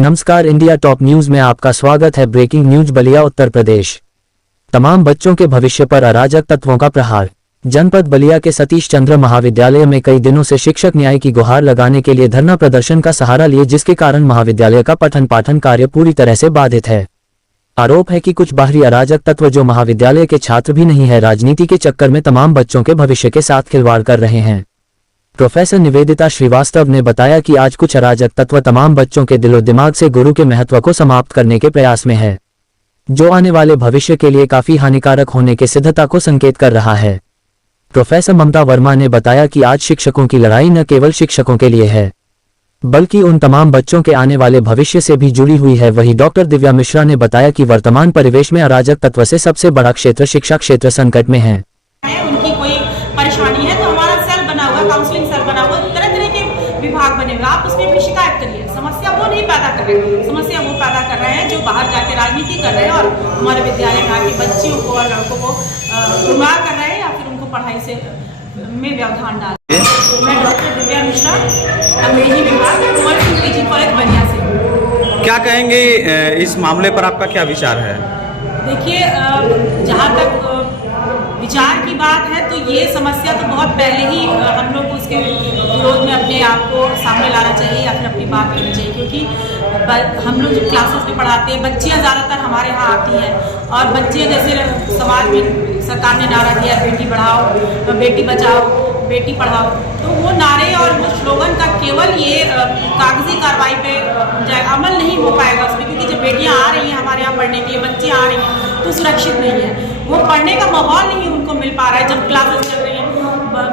नमस्कार, India top news में आपका स्वागत है। Breaking news Ballia Uttar Pradesh. तमाम बच्चों के भविष्य पर अराजक तत्वों का प्रहार। जनपद बलिया के सतीश चंद्र महाविद्यालय में कई दिनों से शिक्षक न्याय की गुहार लगाने के लिए धरना प्रदर्शन का सहारा लिए, जिसके कारण महाविद्यालय का पठन पाठन कार्य पूरी तरह से बाधित है। आरोप है कि कुछ बाहरी अराजक तत्व, जो महाविद्यालय के छात्र भी नहीं है, राजनीति के चक्कर में तमाम बच्चों के भविष्य के साथ खिलवाड़ कर रहे हैं। प्रोफेसर निवेदिता श्रीवास्तव ने बताया कि आज कुछ अराजक तत्व तमाम बच्चों के दिलो दिमाग से गुरु के महत्व को समाप्त करने के प्रयास में है, जो आने वाले भविष्य के लिए काफी हानिकारक होने की सिद्धता को संकेत कर रहा है। प्रोफेसर ममता वर्मा ने बताया कि आज शिक्षकों की लड़ाई न केवल शिक्षकों के लिए है, बल्कि उन तमाम बच्चों के आने वाले भविष्य से भी जुड़ी हुई है। वहीं डॉक्टर दिव्या मिश्रा ने बताया कि वर्तमान परिवेश में अराजक तत्व से सबसे बड़ा क्षेत्र शिक्षा क्षेत्र संकट में है। उनकी कोई परेशानी है तो हमारा सेल बना हुआ, काउंसलिंग सेल बना हुआ, तरह तरह के विभाग बने हुए, आप उसमें भी शिकायत करिए। समस्या वो नहीं पैदा कर रहे, समस्या वो पैदा कर रहे हैं जो बाहर जाके राजनीति कर रहे हैं और हमारे विद्यालय में आके बच्चियों को और लड़कों को गुमराह कर रहे हैं या फिर उनको पढ़ाई से में व्यवधान डाल रहे हैं। मैं डॉक्टर दिव्या मिश्रा, अंग्रेजी विभाग, कुंवर सिंह पीजी कॉलेज बलिया से। क्या कहेंगे इस मामले पर, आपका क्या विचार है? देखिए, जहाँ तक विचार की बात है तो ये समस्या तो बहुत पहले ही हम लोग को उसके विरोध में अपने आप को सामने लाना चाहिए या फिर अपनी बात करनी चाहिए, क्योंकि हम लोग जो क्लासेस में पढ़ाते हैं, बच्चियाँ ज़्यादातर हमारे यहाँ आती हैं और बच्चियाँ जैसे समाज में सरकार ने नारा दिया है बेटी बढ़ाओ, बेटी बचाओ, बेटी पढ़ाओ, तो वो नारे और वो स्लोगन का केवल ये कागजी कार्रवाई पे अमल नहीं हो पाएगा उसमें, क्योंकि जब बेटियाँ आ रही हैं हमारे यहाँ पढ़ने के लिए, बच्चियाँ आ रही हैं तो सुरक्षित नहीं है, वो पढ़ने का माहौल नहीं उनको मिल पा रहा है। जब क्लासेस चल रही हैं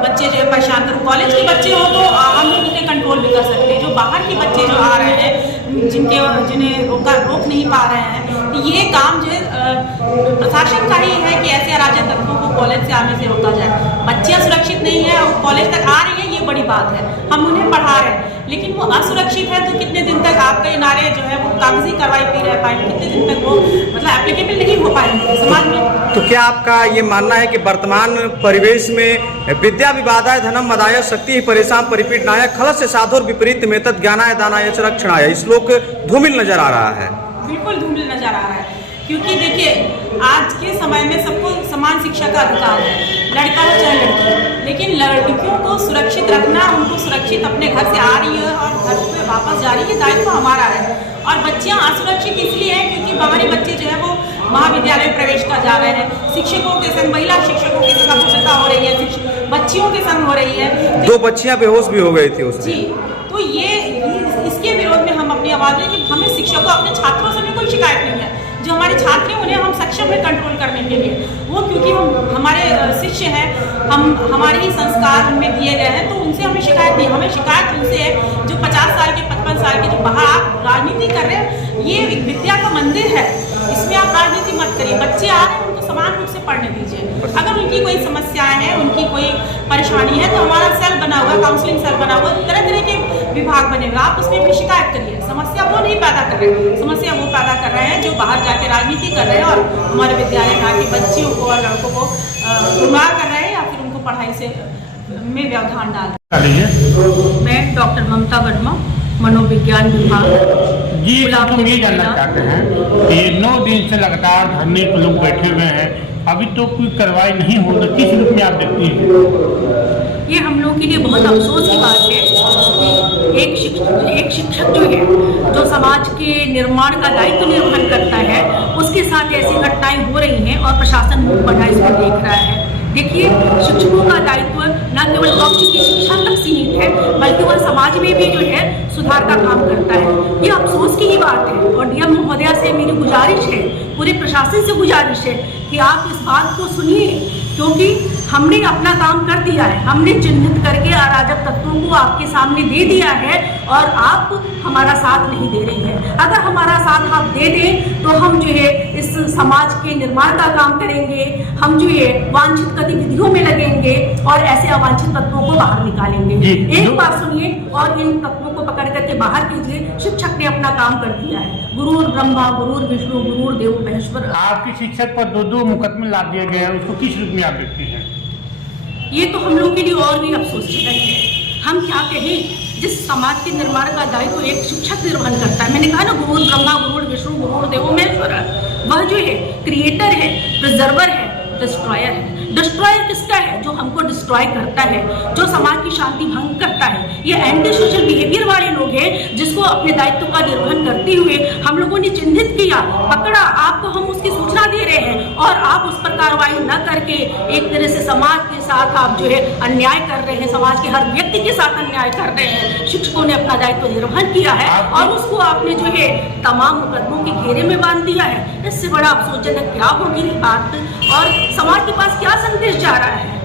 बच्चे जो है परेशान कर, कॉलेज के बच्चे हो तो हम लोग उन्हें कंट्रोल भी कर सकते हैं। जो बाहर के बच्चे जो आ रहे हैं, जिन्हें रोक नहीं पा रहे हैं, तो ये काम जो है प्रशासन का ही है कि ऐसे अराजक तत्वों को कॉलेज से आने से रोका जाए। बच्चियाँ सुरक्षित नहीं है और कॉलेज तक आ रही है, ये बड़ी बात है, हम उन्हें पढ़ा रहे हैं, लेकिन वो असुरक्षित है तो कितने दिन तक आपका ये नारे जो है वो कागजी कार्रवाई पे रह पाएंगे, कितने दिन तक वो मतलब एप्लीकेबल नहीं हो पाएंगे समाज में। तो क्या आपका ये मानना है कि वर्तमान परिवेश में विद्या विवादाय धनम मदाय शक्ति ही परेशान परिपीडनाय खल से साधुर विपरीत में तत् ज्ञानाय दानाय च रक्षणाय, इस श्लोक धूमिल नजर आ रहा है? बिल्कुल धूमिल नजर आ रहा है, क्योंकि देखिए आज के समय में सबको समान शिक्षा का अधिकार है, लड़का हो चाहे लड़की, लेकिन लड़कियों को सुरक्षित रखना, उनको सुरक्षित अपने घर से आ रही है और घर पे वापस जा रही है, दायित्व हमारा है। और बच्चियां असुरक्षित इसलिए हैं क्योंकि बाहरी बच्चे जो है वो महाविद्यालय में प्रवेश कर जा रहे हैं, शिक्षकों के संग, महिला शिक्षकों के संग अभद्रता हो रही है, बच्चियों के संग हो रही है। 2 बच्चियां बेहोश भी हो गई थी उसमें। जी, तो ये इसके विरोध में हम अपनी आवाज़ लें कि हमें शिक्षकों, अपने छात्रों से भी कोई शिकायत नहीं है। जो हमारे छात्र हैं उन्हें हम सक्षम है कंट्रोल करने के लिए, वो क्योंकि हम हमारे शिष्य हैं, हमारे ही संस्कार उनमें दिए गए हैं, तो उनसे हमें शिकायत नहीं। हमें शिकायत उनसे है जो 50 साल के 55 साल के जो बाहर आप राजनीति कर रहे हैं। ये विद्या का मंदिर है, इसमें आप राजनीति मत करिए। बच्चे आ रहे हैं उनको समान रूप से पढ़ने दीजिए। अगर उनकी कोई समस्याएं हैं, उनकी कोई परेशानी है तो हमारा सेल बना हुआ, काउंसलिंग सेल बना हुआ, तरह तरह के विभाग बने हुए, आप उसमें भी शिकायत करिए। समस्या वो नहीं पैदा कर रहे, समस्या वो पैदा कर रहे हैं जो बाहर जाके राजनीति कर रहे हैं और हमारे विद्यालय में आके बच्चियों को और लड़कों को गुमराह कर रहे हैं या फिर उनको पढ़ाई से में व्यवधान डाल रहे हैं। मैं डॉक्टर ममता वर्मा, मनोविज्ञान विभाग। जी, हम ये जानना चाहते हैं कि 9 दिन से लगातार धरने पर लोग बैठे हुए हैं, अभी तो कोई कार्रवाई नहीं हो रही, किस रूप में आप देखती हैं? ये हम लोग के लिए बहुत अफसोस की बात है कि एक शिक्षक जो है, जो समाज के निर्माण का दायित्व निर्वहन करता है, उसके साथ ऐसी घटनाएं हो रही हैं और प्रशासन मुंह बना इसको देख रहा है। देखिए, शिक्षकों का दायित्व न केवल कक्ष की शिक्षा तक सीमित है, बल्कि वह समाज में भी जो है सुधार का काम करता है। ये अफसोस की ही बात है और डीएम महोदया से मेरी गुजारिश है, पूरे प्रशासन से गुजारिश है कि आप इस बात को सुनिए, क्योंकि हमने अपना काम कर दिया है, हमने चिन्हित करके अराजक तत्वों को आपके सामने दे दिया है और आप हमारा साथ नहीं दे रही हैं। अगर हमारा साथ आप दे दें तो हम जो है इस समाज के निर्माण का काम करेंगे, हम जो है वांछित गतिविधियों में लगेंगे और ऐसे अवांछित तत्वों को बाहर निकालेंगे। एक बार सुनिए और इन तत्वों को पकड़ करके बाहर कीजिए। शिक्षक ने अपना काम कर दिया है, गुरुर ब्रह्मा, गुरुर विष्णु, गुरुर देव महेश्वर। आपके शिक्षक पर 2 मुकदमे ला दिए गए हैं, उसको किस रूप में आप देखते हैं? ये तो हम लोग के लिए और भी अफसोस की बात है। हम क्या कहें जिस समाज के निर्माण का दायित्व एक शिक्षक निर्वहन करता है। मैंने कहा ना, गुरुर ब्रह्मा गुरुर विष्णु गुरुर देवो महेश्वरा, वह जो है क्रिएटर है, प्रिजर्वर है, डिस्ट्रॉयर है। डिस्ट्रॉयर किसका है? जो हमको डिस्ट्रॉय करता है, जो समाज की शांति भंग करता है। ये एंटी सोशल बिहेवियर वाले लोग हैं, जिसको अपने दायित्व का निर्वहन करते हुए हम लोगों ने चिन्हित किया, पकड़ा, आपको हम उसकी सूचना दे रहे हैं और आप उस पर कार्रवाई न करके एक तरह से समाज के साथ आप जो है अन्याय कर रहे हैं, समाज के हर व्यक्ति के साथ अन्याय कर रहे हैं। शिक्षकों ने अपना दायित्व निर्वहन किया है और उसको आपने जो है तमाम मुकदमों के घेरे में बांध दिया है। इससे बड़ा अफसोसजनक क्या होगी बात, और समाज के पास क्या संदेश जा रहा है?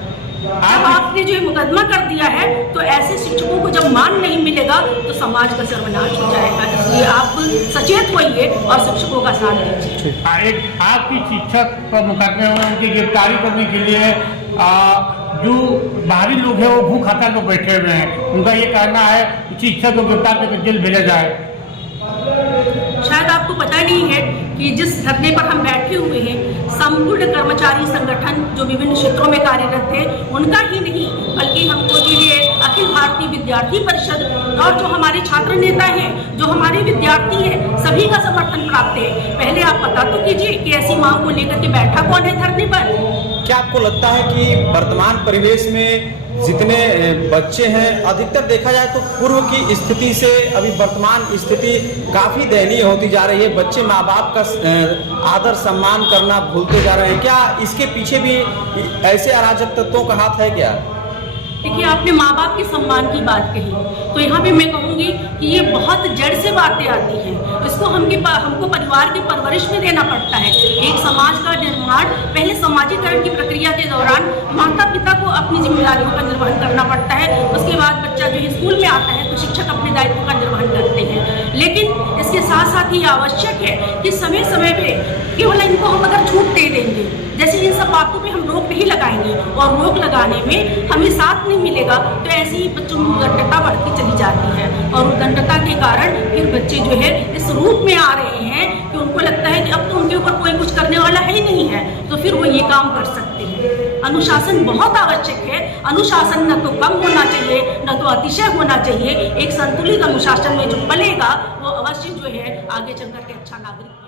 जब आपने जो मुकदमा कर दिया है तो ऐसे शिक्षकों को जब मान नहीं मिलेगा तो समाज का सर्वनाश हो जाएगा। इसलिए आप सचेत होइए और शिक्षकों का साथ दीजिए। एक आपकी शिक्षक पर मुकदमे में उनकी गिरफ्तारी करने के लिए जो बाहरी लोग हैं वो भूख हड़ताल पर बैठे हुए हैं, उनका ये कहना है कि शिक्षक को गिरफ्तार करके जेल भेजा जाए। शायद आपको पता नहीं है कि जिस धरने पर हम बैठे हुए हैं, संपूर्ण कर्मचारी संगठन जो विभिन्न क्षेत्रों में कार्यरत थे, उनका ही नहीं बल्कि हमको जो ये अखिल भारतीय विद्यार्थी परिषद और जो हमारे छात्र नेता हैं, जो हमारे विद्यार्थी हैं, सभी का समर्थन प्राप्त है। पहले आप पता तो कीजिए कि ऐसी मांग को लेकर के बैठा कौन है धरने पर। क्या आपको लगता है कि वर्तमान परिवेश में जितने बच्चे हैं, अधिकतर देखा जाए तो पूर्व की स्थिति से अभी वर्तमान स्थिति काफ़ी दयनीय होती जा रही है, बच्चे माँ बाप का आदर सम्मान करना भूलते जा रहे हैं, क्या इसके पीछे भी ऐसे अराजक तत्वों का हाथ है क्या? देखिए, आपने माँ बाप के सम्मान की बात कही, तो यहाँ पे मैं कहूँगी कि ये बहुत जड़ से बातें आती हैं। इसको हमको परिवार की परवरिश में देना पड़ता है। एक समाज का निर्माण पहले समाजीकरण की प्रक्रिया के दौरान माता पिता को अपनी जिम्मेदारियों का निर्वहन करना पड़ता है। उसके बाद बच्चा जो स्कूल में आता है तो शिक्षक अपने दायित्व का निर्वहन करते हैं। लेकिन इसके साथ साथ ही आवश्यक है कि समय समय पर केवल इनको हम अगर छूट दे देंगे, जैसे इन सब बातों पे हम रोक नहीं लगाएंगे और रोक लगाने में हमें साथ नहीं मिलेगा, तो ऐसे ही बच्चों में उद्दंडता बढ़ती चली जाती है और उद्दंडता के कारण फिर बच्चे जो है इस रूप में आ रहे हैं कि उनको लगता है कि अब तो उनके ऊपर कोई कुछ करने वाला है ही नहीं है, तो फिर वो ये काम कर सकते हैं। अनुशासन बहुत आवश्यक है। अनुशासन न तो कम होना चाहिए, न तो अतिशय होना चाहिए। एक संतुलित अनुशासन में जो पलेगा वो अवश्य जो है आगे चल करके अच्छा नागरिक